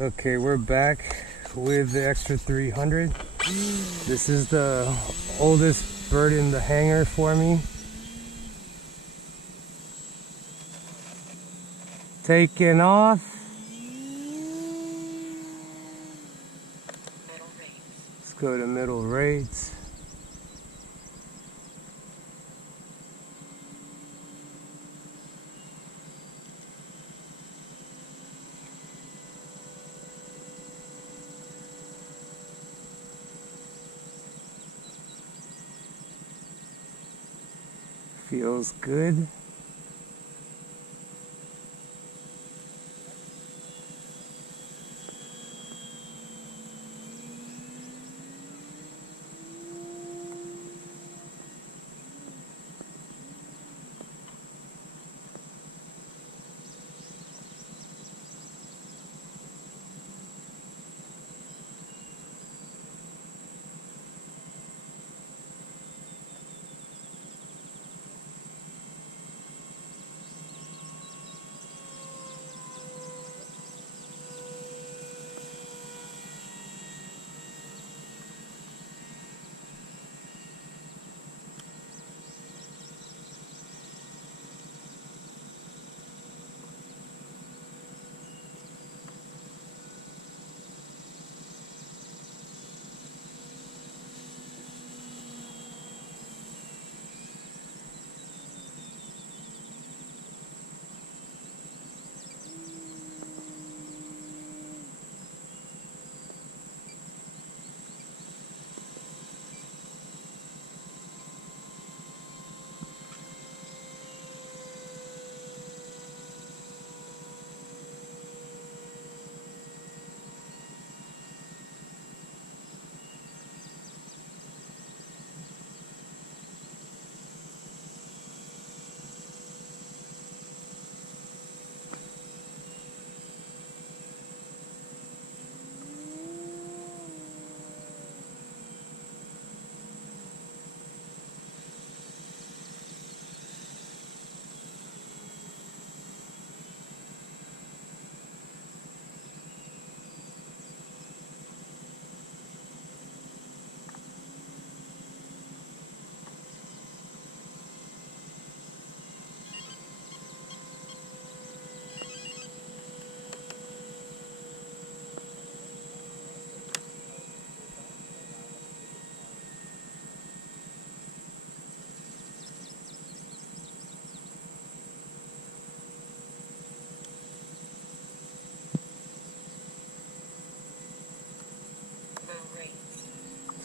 Okay, we're back with the Extra 300. This is the oldest bird in the hangar for me. Taking off. Let's go to middle rates. Feels good.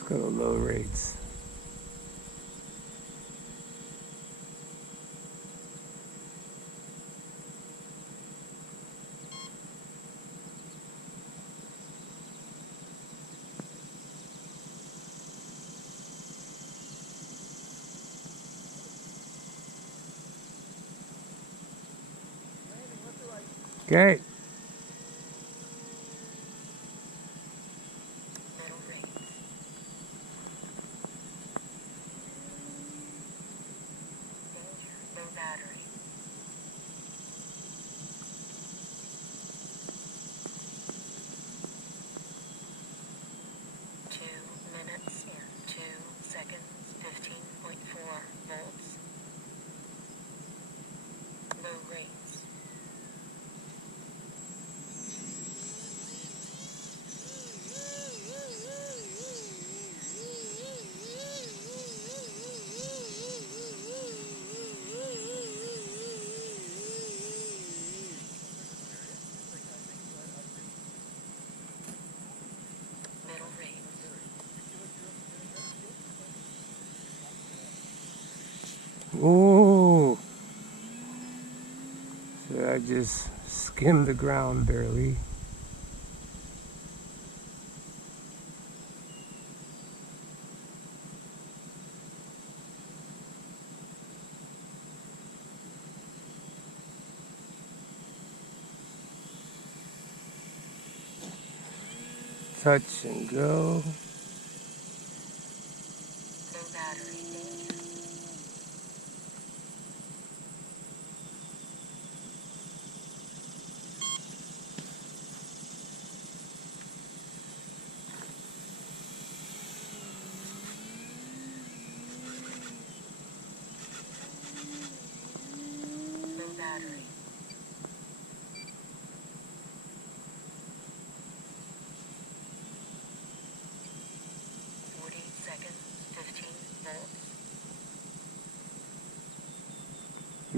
Let's go to low rates. Okay. Ooh, so I just skimmed the ground barely. Touch and go.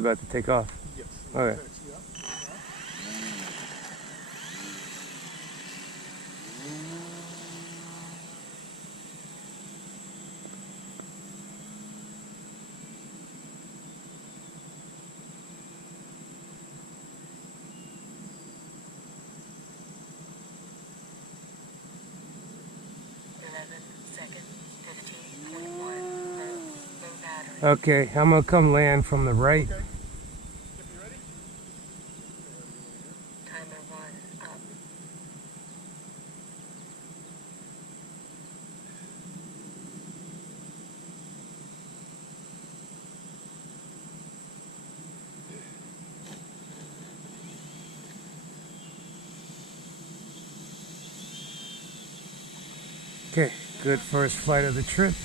about to take off? Yes. Okay. Okay, I'm gonna come land from the right. Okay. If you're ready. Timer 1 up. Okay, good first flight of the trip.